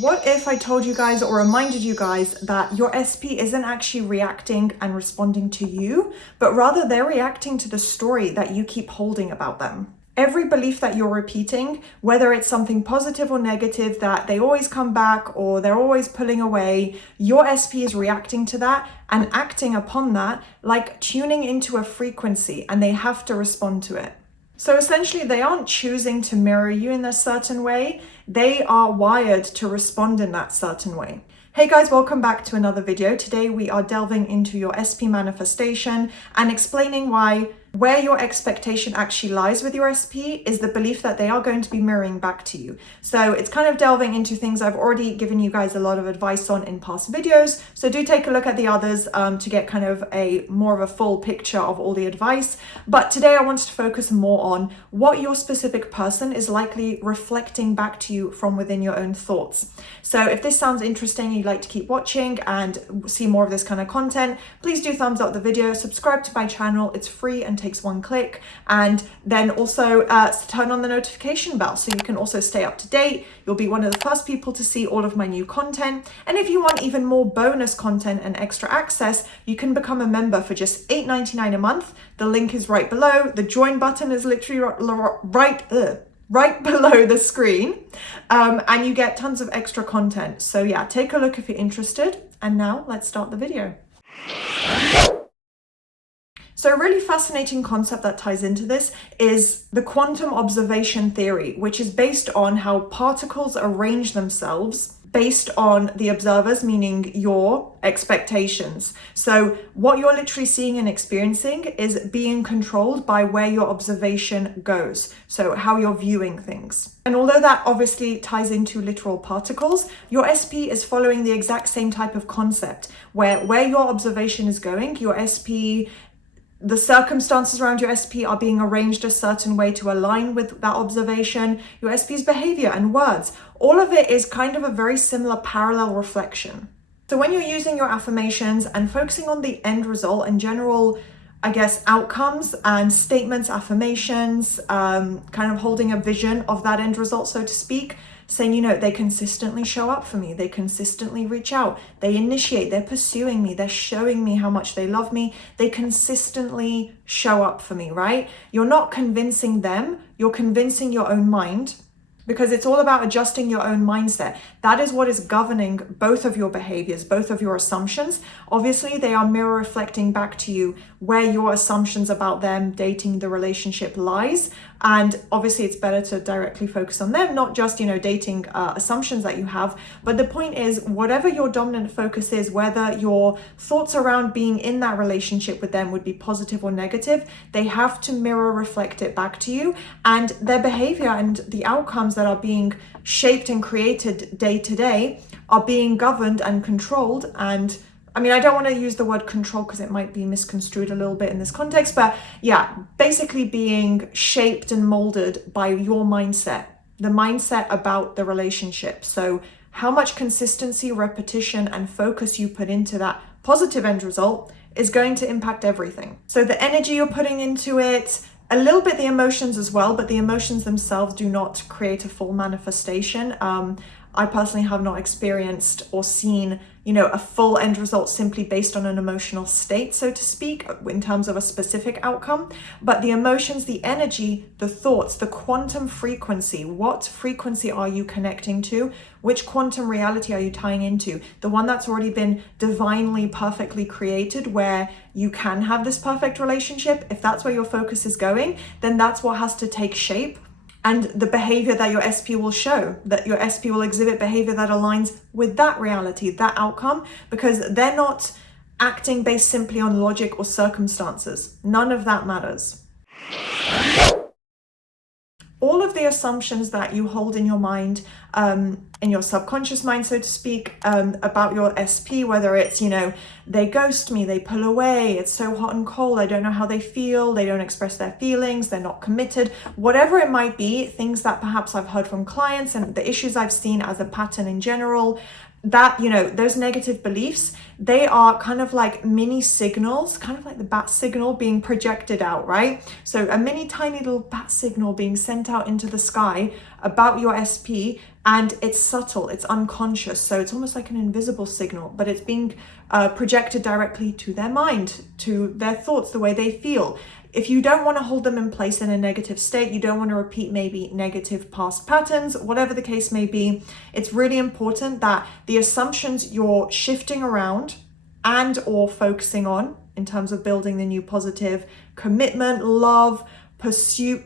What if I told you guys or reminded you guys that your SP isn't actually reacting and responding to you, but rather they're reacting to the story that you keep holding about them? Every belief that you're repeating, whether it's something positive or negative, that they always come back or they're always pulling away, your SP is reacting to that and acting upon that, like tuning into a frequency, and they have to respond to it. So essentially, they aren't choosing to mirror you in a certain way. They are wired to respond in that certain way. Hey guys, welcome back to another video. Today we are delving into your SP manifestation and explaining where your expectation actually lies with your SP is the belief that they are going to be mirroring back to you. So it's kind of delving into things I've already given you guys a lot of advice on in past videos. So do take a look at the others to get kind of more of a full picture of all the advice. But today I wanted to focus more on what your specific person is likely reflecting back to you from within your own thoughts. So if this sounds interesting, you'd like to keep watching and see more of this kind of content, please do thumbs up the video, subscribe to my channel. It's free and takes one click, and then also turn on the notification bell so you can also stay up to date. You'll be one of the first people to see all of my new content, and if you want even more bonus content and extra access, you can become a member for just $8.99 a month. The link is right below. The join button is literally right below the screen, and you get tons of extra content. So yeah, take a look if you're interested. And now let's start the video. So a really fascinating concept that ties into this is the quantum observation theory, which is based on how particles arrange themselves based on the observers, meaning your expectations. So what you're literally seeing and experiencing is being controlled by where your observation goes. So how you're viewing things. And although that obviously ties into literal particles, your SP is following the exact same type of concept where your observation is going, your SP, the circumstances around your SP are being arranged a certain way to align with that observation, your SP's behavior and words. All of it is kind of a very similar parallel reflection. So when you're using your affirmations and focusing on the end result and general, outcomes and statements, affirmations, kind of holding a vision of that end result, so to speak, saying, they consistently show up for me. They consistently reach out. They initiate. They're pursuing me. They're showing me how much they love me. They consistently show up for me, right? You're not convincing them. You're convincing your own mind, because it's all about adjusting your own mindset. That is what is governing both of your behaviors, both of your assumptions. Obviously, they are mirror reflecting back to you where your assumptions about them dating the relationship lies. And obviously, it's better to directly focus on them, not just, dating assumptions that you have. But the point is, whatever your dominant focus is, whether your thoughts around being in that relationship with them would be positive or negative, they have to mirror reflect it back to you. And their behavior and the outcomes that are being shaped and created day to day are being governed and controlled. And I don't want to use the word control because it might be misconstrued a little bit in this context, but yeah, basically being shaped and molded by your mindset, the mindset about the relationship. So how much consistency, repetition, and focus you put into that positive end result is going to impact everything. So the energy you're putting into it, a little bit the emotions as well, but the emotions themselves do not create a full manifestation. I personally have not experienced or seen, a full end result simply based on an emotional state, so to speak, in terms of a specific outcome. But the emotions, the energy, the thoughts, the quantum frequency, what frequency are you connecting to? Which quantum reality are you tying into? The one that's already been divinely, perfectly created, where you can have this perfect relationship. If that's where your focus is going, then that's what has to take shape. And the behavior that your SP will show, that your SP will exhibit behavior that aligns with that reality, that outcome, because they're not acting based simply on logic or circumstances. None of that matters. All of the assumptions that you hold in your mind, in your subconscious mind, so to speak, about your SP, whether it's, they ghost me, they pull away, it's so hot and cold, I don't know how they feel, they don't express their feelings, they're not committed, whatever it might be, things that perhaps I've heard from clients and the issues I've seen as a pattern in general, that, those negative beliefs, they are kind of like mini signals, kind of like the bat signal being projected out, right? So a mini tiny little bat signal being sent out into the sky about your SP, and it's subtle, it's unconscious. So it's almost like an invisible signal, but it's being projected directly to their mind, to their thoughts, the way they feel. If you don't want to hold them in place in a negative state, you don't want to repeat maybe negative past patterns, whatever the case may be, it's really important that the assumptions you're shifting around and or focusing on in terms of building the new positive commitment, love, pursuit,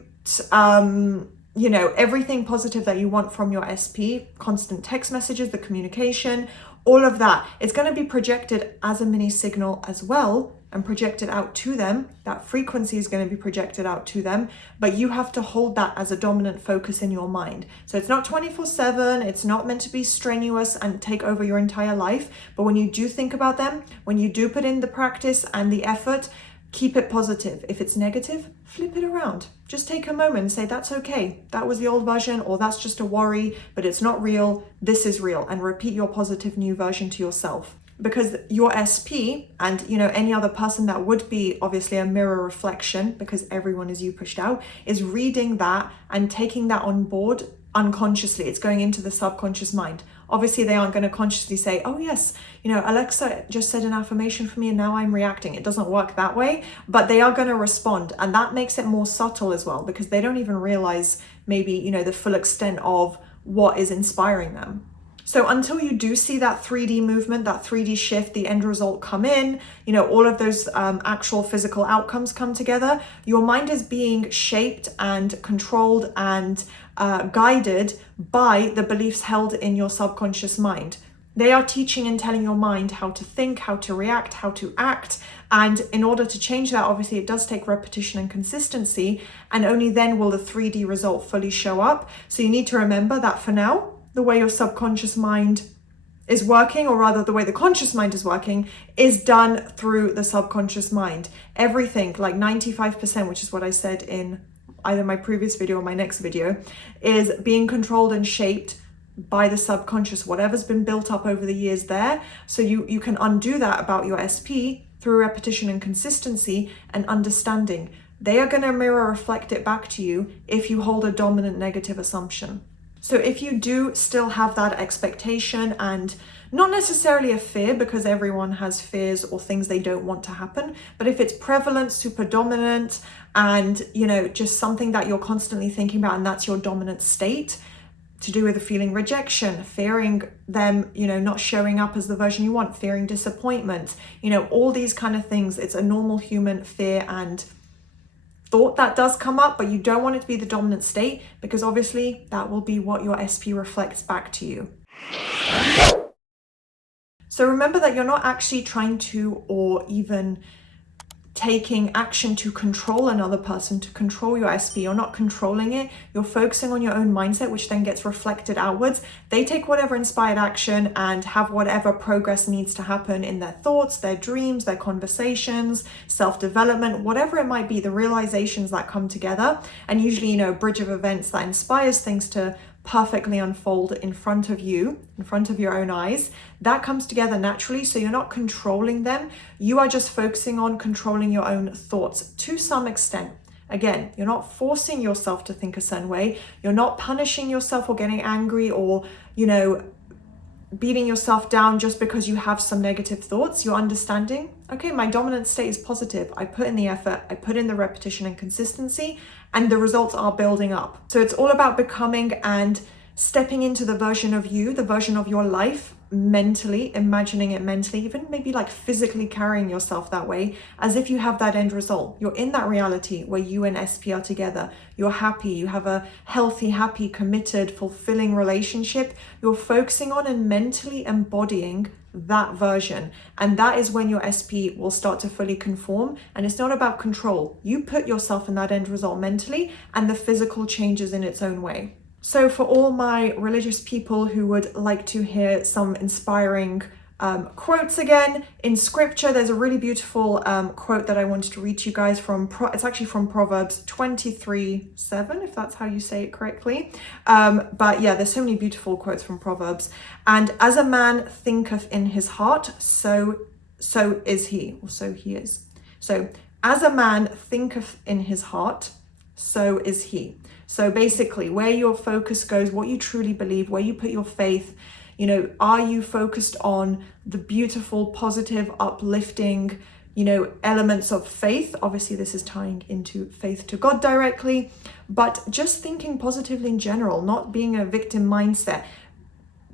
everything positive that you want from your SP, constant text messages, the communication, all of that, it's going to be projected as a mini signal as well and projected out to them. That frequency is going to be projected out to them, but you have to hold that as a dominant focus in your mind. So it's not 24/7, it's not meant to be strenuous and take over your entire life, but when you do think about them, when you do put in the practice and the effort, keep it positive. If it's negative, flip it around. Just take a moment and say, that's okay. That was the old version, or that's just a worry, but it's not real. This is real. And repeat your positive new version to yourself. Because your SP and, any other person that would be obviously a mirror reflection, because everyone is you pushed out, is reading that and taking that on board unconsciously. It's going into the subconscious mind. Obviously, they aren't going to consciously say, oh yes, Alexa just said an affirmation for me and now I'm reacting. It doesn't work that way, but they are going to respond. And that makes it more subtle as well, because they don't even realize maybe, the full extent of what is inspiring them. So until you do see that 3D movement, that 3D shift, the end result come in, all of those actual physical outcomes come together, your mind is being shaped and controlled and guided by the beliefs held in your subconscious mind. They are teaching and telling your mind how to think, how to react, how to act. And in order to change that, obviously it does take repetition and consistency, and only then will the 3D result fully show up. So you need to remember that for now, the way your subconscious mind is working, or rather the way the conscious mind is working, is done through the subconscious mind. Everything, like 95%, which is what I said in either my previous video or my next video, is being controlled and shaped by the subconscious, whatever's been built up over the years there. So you can undo that about your SP through repetition and consistency and understanding. They are going to mirror reflect it back to you if you hold a dominant negative assumption. So if you do still have that expectation, and not necessarily a fear, because everyone has fears or things they don't want to happen, but if it's prevalent, super dominant, and just something that you're constantly thinking about, and that's your dominant state, to do with feeling rejection, fearing them, not showing up as the version you want, fearing disappointment, all these kind of things, it's a normal human fear and thought that does come up, but you don't want it to be the dominant state, because obviously that will be what your SP reflects back to you. So remember that you're not actually trying to, or even taking action to control another person, to control your SP. You're not controlling it. You're focusing on your own mindset, which then gets reflected outwards. They take whatever inspired action and have whatever progress needs to happen in their thoughts, their dreams, their conversations, self-development, whatever it might be, the realizations that come together. And usually, a bridge of events that inspires things to perfectly unfold in front of you, in front of your own eyes, that comes together naturally. So you're not controlling them. You are just focusing on controlling your own thoughts to some extent. Again, you're not forcing yourself to think a certain way. You're not punishing yourself or getting angry or, beating yourself down just because you have some negative thoughts. You're understanding, okay, my dominant state is positive. I put in the effort, I put in the repetition and consistency, and the results are building up. So it's all about becoming and stepping into the version of you, the version of your life, mentally, imagining it mentally, even maybe like physically carrying yourself that way, as if you have that end result. You're in that reality where you and SP are together. You're happy, you have a healthy, happy, committed, fulfilling relationship. You're focusing on and mentally embodying that version. And that is when your SP will start to fully conform. And it's not about control. You put yourself in that end result mentally, and the physical changes in its own way. So for all my religious people who would like to hear some inspiring quotes again. In scripture, there's a really beautiful quote that I wanted to read to you guys from, it's actually from Proverbs 23:7, if that's how you say it correctly. But yeah, there's so many beautiful quotes from Proverbs. And as a man thinketh in his heart, so is he, or so he is. So as a man thinketh in his heart, so is he. So basically, where your focus goes, what you truly believe, where you put your faith, you know, are you focused on the beautiful, positive, uplifting, you know, elements of faith? Obviously, this is tying into faith to God directly, but just thinking positively in general, not being in a victim mindset,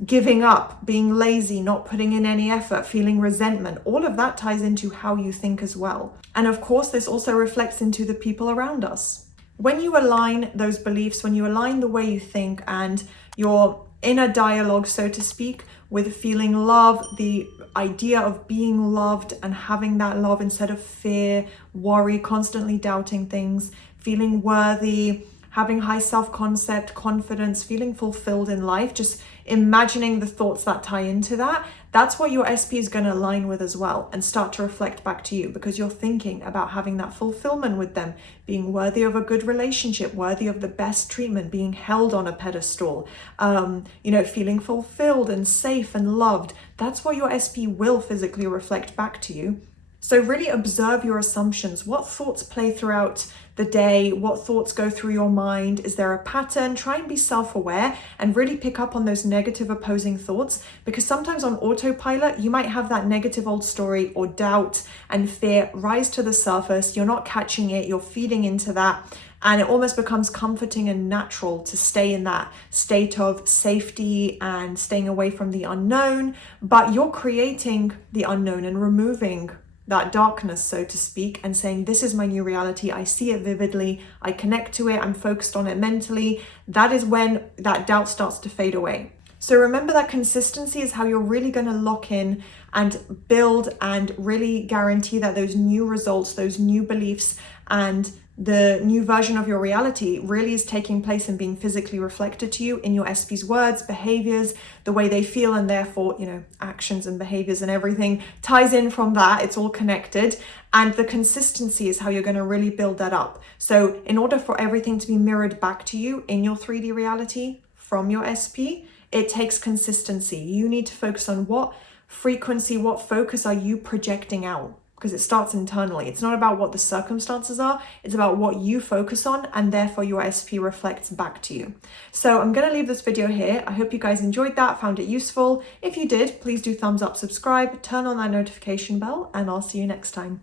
giving up, being lazy, not putting in any effort, feeling resentment, all of that ties into how you think as well. And of course, this also reflects into the people around us. When you align those beliefs, when you align the way you think and your inner dialogue, so to speak, with feeling love, the idea of being loved and having that love instead of fear, worry, constantly doubting things, feeling worthy, having high self-concept, confidence, feeling fulfilled in life, just imagining the thoughts that tie into that, that's what your SP is going to align with as well and start to reflect back to you, because you're thinking about having that fulfillment with them, being worthy of a good relationship, worthy of the best treatment, being held on a pedestal, you know, feeling fulfilled and safe and loved. That's what your SP will physically reflect back to you. So really observe your assumptions. What thoughts play throughout the day? What thoughts go through your mind? Is there a pattern? Try and be self-aware and really pick up on those negative opposing thoughts, because sometimes on autopilot, you might have that negative old story or doubt and fear rise to the surface. You're not catching it. You're feeding into that. And it almost becomes comforting and natural to stay in that state of safety and staying away from the unknown. But you're creating the unknown and removing that darkness, so to speak, and saying, this is my new reality. I see it vividly. I connect to it. I'm focused on it mentally. That is when that doubt starts to fade away. So remember that consistency is how you're really going to lock in and build and really guarantee that those new results, those new beliefs, and the new version of your reality really is taking place and being physically reflected to you in your SP's words, behaviors, the way they feel, and therefore, you know, actions and behaviors and everything ties in from that. It's all connected. And the consistency is how you're going to really build that up. So in order for everything to be mirrored back to you in your 3D reality from your SP, it takes consistency. You need to focus on what frequency, what focus are you projecting out? Because it starts internally. It's not about what the circumstances are, it's about what you focus on, and therefore your SP reflects back to you. So I'm going to leave this video here. I hope you guys enjoyed that, found it useful. If you did, please do thumbs up, subscribe, turn on that notification bell, and I'll see you next time.